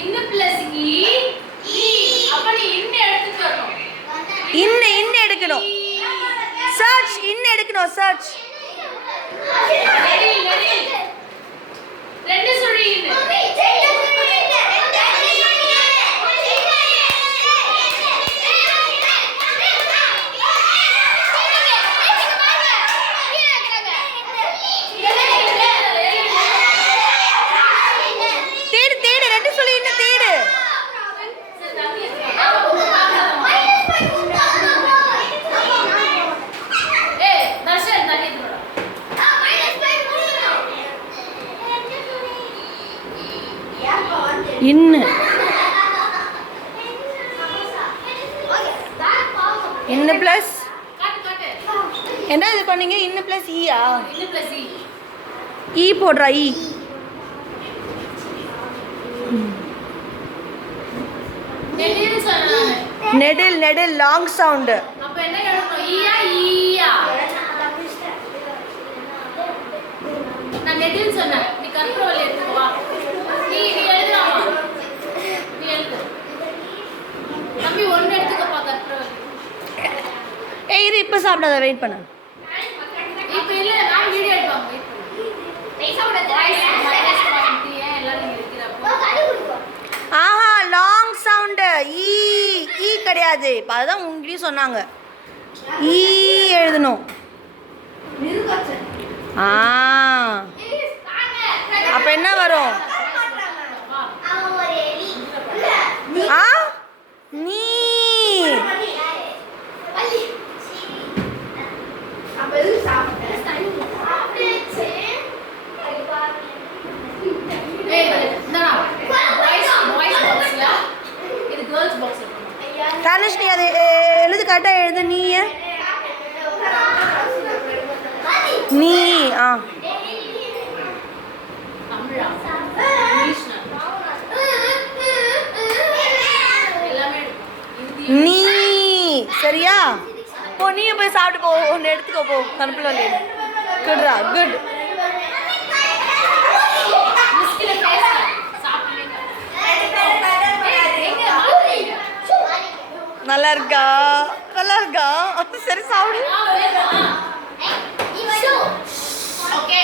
இன்னு பிளஸ் இ அப்ப நீ இன்னு எடுத்துக்கணும். இன்னு எடுக்கணும். சர்ச் இன்னு எடுக்கணும். சர்ச் ரெண்டு சுழி இன்னு. இன்னு இன்னு பிளஸ் என்ன இது பண்ணீங்க? இன்னு பிளஸ் ஈயா? இன்னு பிளஸ் ஈ போடுறா. ஈ நெடில் சொன்னானே. நெடில் நெடில் லாங் சவுண்ட். அப்ப என்ன எழுதணும்? ஈயா ஈயா. நான் நெடில் சொன்னேன். நீ கண்ட்ரோல் எடுத்து வா. நீ எழுதலாமா? நீ எழுது. தம்பி ஒன்னு எடுத்துக்கப்பா கண்ட்ரோல். ஏய் இது இப்ப சாப்பிடாத, வெயிட் பண்ணு. இப்ப இல்ல நான் வீடியோ எடுப்பாங்க. வெயிட் பண்ணு. பேசாம எல்லாரும் இருக்கிறப்போ ஆஹா லாங் சவுண்ட். ஈ ஈ கிடையாது. இப்போ அதுதான் உங்களையும் சொன்னாங்க. ஈ எழுதணும். ஆ அப்ப என்ன வரும்? ஆ நீ தனுஷ் நீ அதை எழுது கரெக்டா எழுது. நீ நீ ஆ நீ சரியா? போ நீ போய் சாப்பிட்டு போ. ஒன்று எடுத்துக்கோ போ. கருப்பில் வந்து குட்ரா குட். நல்லா இருக்கா? நல்லா இருக்கா? சரி சாப்பிடு. ஓகே